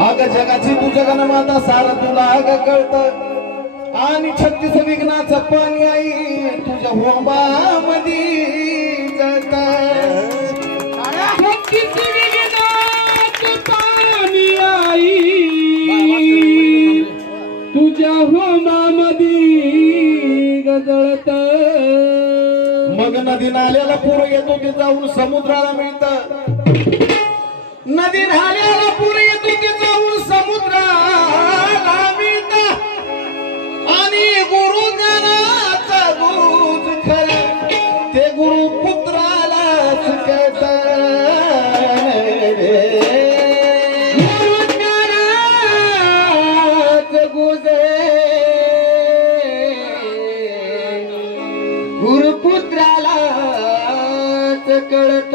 अग जगाची तू जगन माता सारा तुला अग कळत. आणि छत्तीस विघ्नाचं पाणी आई तुझ्या होबा मधी नदी नाल्याला पूर येतो की जाऊन समुद्राला मिळत. नदी नाल्याला पूर येतो की कळत.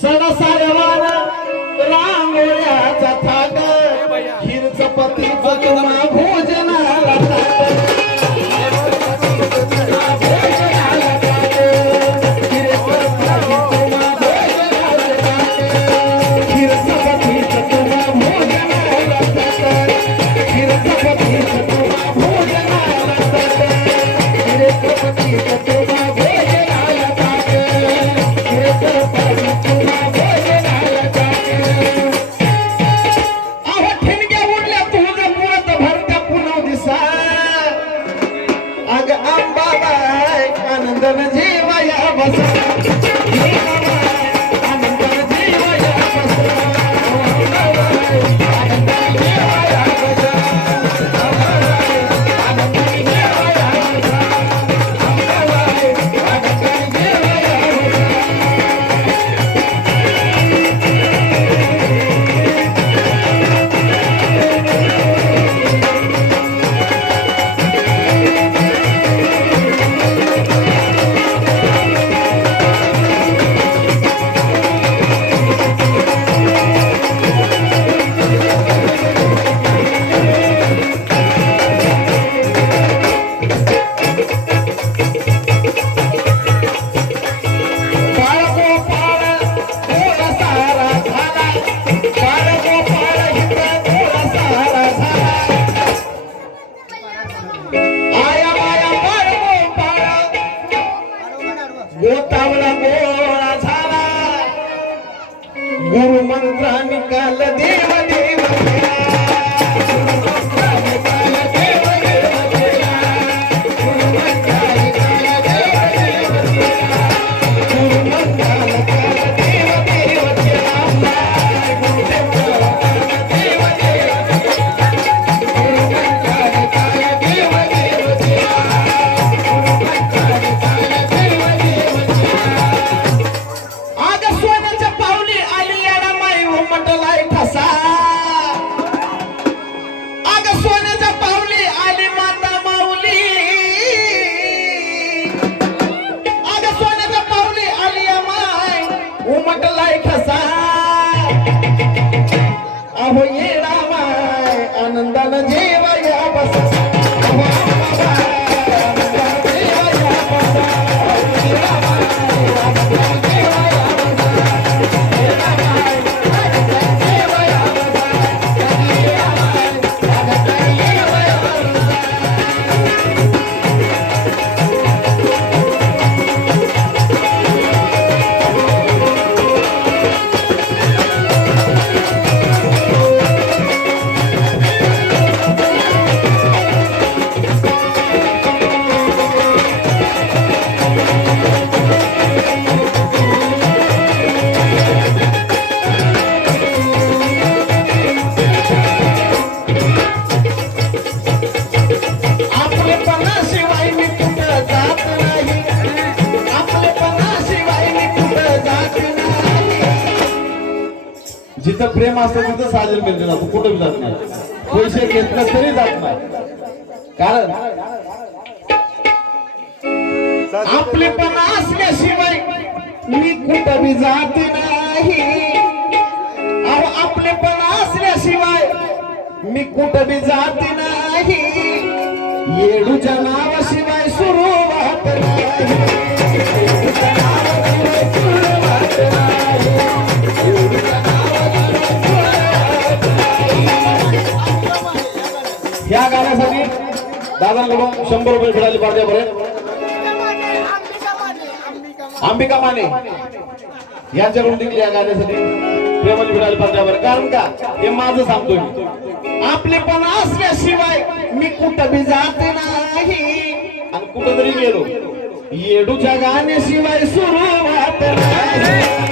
सणसारवान रांगोळ्याचा थाट. हिरच पतीच तुम्हा बाबा आनंदन जीवाया बसा. प्राणी काल दे. होई रामाय माय जी प्रेम असतं तिथं साजर मिळते ना तू कुठं जात नाही. पैसे घेतलं तरी जात नाही. कारण आपले पण असल्याशिवाय मी कुठं बी जात नाही. अहो आपले पण असल्याशिवाय मी कुठं बी जात नाही. येडूच्या नावाशिवाय सुरुवात नाही. दादांकडून शंभर रुपये मिळाले पाहिजे बरे. अंबिका माने. यांच्याकडून देखील या गाण्यासाठी प्रेमाने मिळाले पाहिजे कारण का? हे माझं सांगतो मी. आपले पण असल्याशिवाय मी कुठं बी जात नाही. आणि कुठं तरी गेलो. येडूच्या गाण्याशिवाय सुरुवात नाही.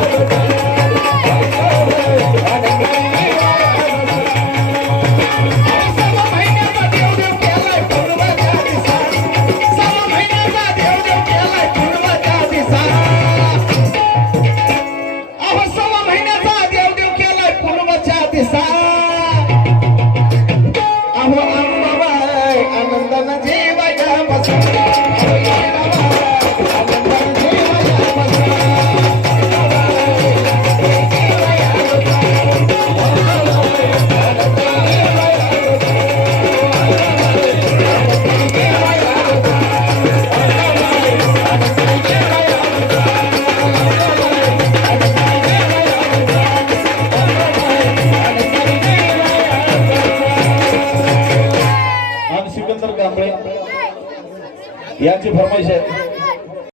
पूर्वाच्या दिसा.